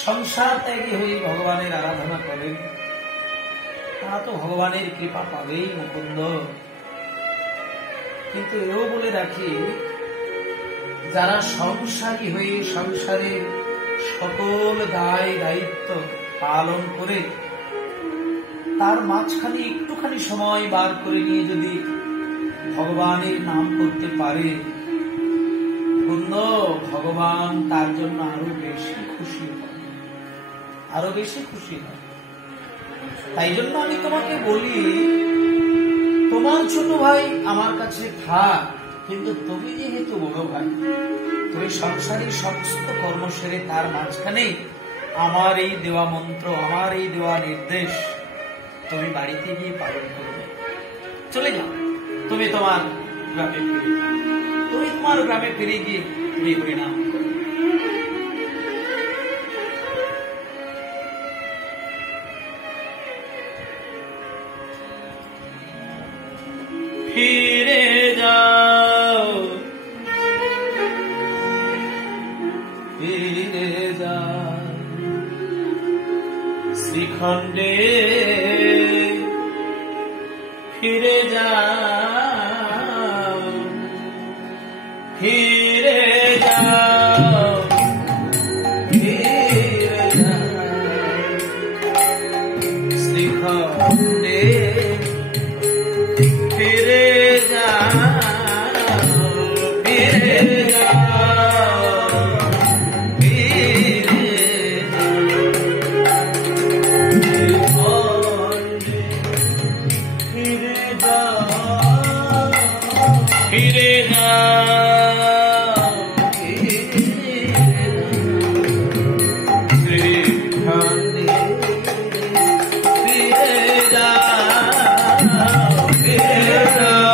সংসার ত্যাগী হয়ে ভগবানের আরাধনা করে তারা তো ভগবানের কৃপা পাবেই মুকুন্দ। কিন্তু এও বলে রাখি, যারা সংসারী হয়ে সংসারের সকল দায় দায়িত্ব পালন করে তার মাঝখানে একটুখানি সময় বার করে নিয়ে যদি ভগবানের নাম করতে পারে, ভগবান তার জন্য আরো বেশি খুশি হয়, আরো বেশি খুশি হয়। তাই জন্য আমি তোমাকে বলি, তোমার ছোট ভাই আমার কাছে থাক, কিন্তু তুমি যেহেতু বড় ভাই, তুমি সংসারের সমস্ত কর্ম সেরে তার মাঝখানে আমার এই দেওয়া মন্ত্র, আমার এই দেওয়া নির্দেশ তুমি বাড়িতে গিয়ে পালন করবে। চলে যাও, তুমি তোমার গ্রামে ফিরে, তুমি তোমার গ্রামে ফিরে গিয়ে তুমি হরিনাম করবে। ফিরে যাও, ফিরে যাও শ্রীখণ্ডে, ফিরে যাও, ফিরে যাও, ফিরে যাও শ্রীখণ্ডে, ফিরে যাও, ফিরে যাও, ফিরে ফিরে যাও, শ্রীখণ্ডে, ফিরে যাও, ফিরে যাও, ফিরে যাও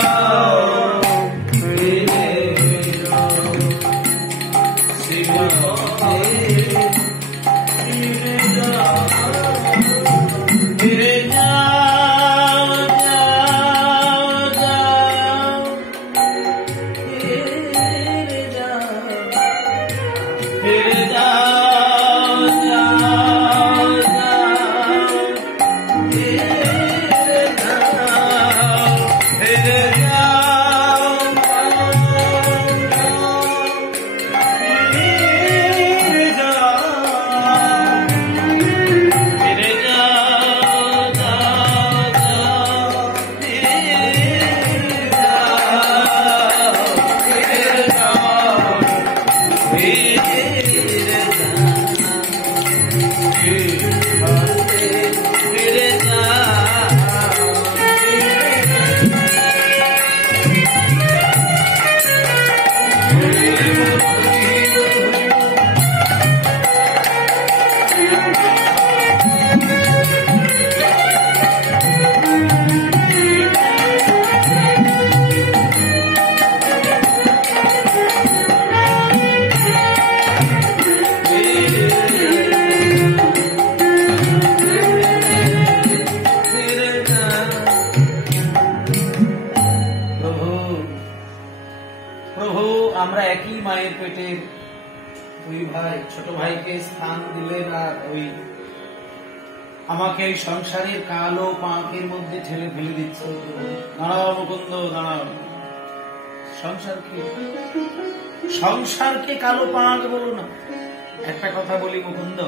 শ্রীখণ্ডে, ফিরে যাও, ফিরে যাও। আমরা একই মায়ের পেটের দুই ভাই, ছোট ভাইকে স্থান দিলেন আর ওই আমাকে এই সংসারের কালো পাঁকের মধ্যে ঠেলে ফেলে দিচ্ছে। দাঁড়াও মুকুন্দ, দাঁড়াও। সংসারকে কালো পাঁক বলো না। একটা কথা বলি মুকুন্দ,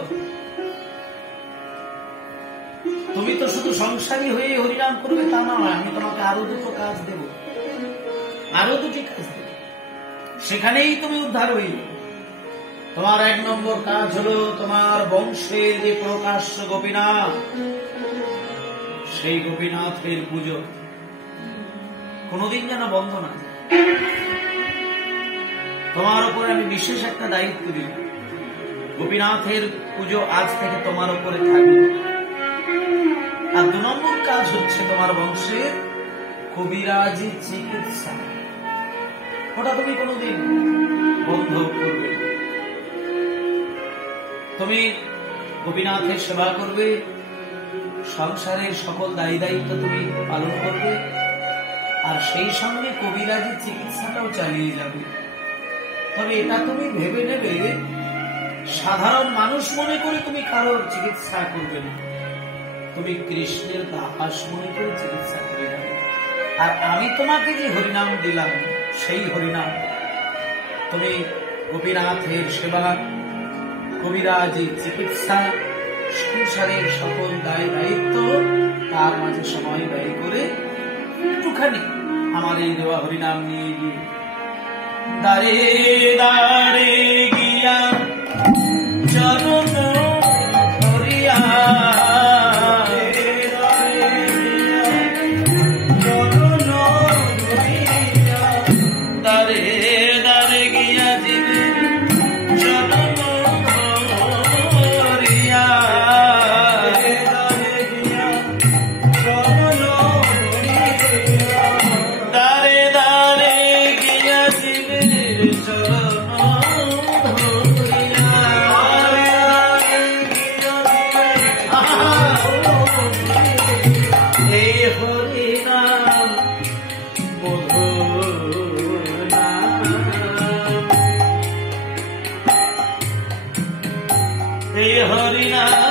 তুমি তো শুধু সংসারী হয়ে হরিনাম করবে তা নয়, আমি তোমাকে আরো দুটো কাজ দেব, আরো দুটি কাজ দেব, সেখানেই তুমি উদ্ধার হইবে। তোমার 1 নম্বর কাজ হলো তোমার বংশের যে প্রকাশ্য গোপীনাথ, সেই গোপীনাথের পুজো কোনদিন যেন বন্ধ না যায়। তোমার উপরে আমি বিশেষ একটা দায়িত্ব দিই, গোপীনাথের পুজো আজ থেকে তোমার উপরে থাকবে। আর 2 নম্বর কাজ হচ্ছে তোমার বংশের কবিরাজি চিকিৎসা, ওটা তুমি কোনদিন বন্ধ করবে। তুমি গোপীনাথের সেবা করবে, সংসারের সকল দায়ী দায়িত্ব তুমি পালন করবে, আর সেই সঙ্গে কবিরাজি চিকিৎসাটাও চালিয়ে যাবে। তবে এটা তুমি ভেবে নেবে সাধারণ মানুষ মনে করে তুমি কারোর চিকিৎসা করবে না, তুমি কৃষ্ণের দাস মনে করে চিকিৎসা করে যাবে। আর আমি তোমাকে যে হরিনাম দিলাম সেই হরিনাম তুমি গোপীনাথের সেবা, কবিরাজের চিকিৎসা, সংসারের সকল দায় দায়িত্ব তার মাঝে সময় ব্যয় করে একটুখানি আমার এই দেওয়া হরিনাম নিয়ে গিয়ে দাঁড়ে দাঁড়ে গিয়া চরণ হরিয়া হরিনাম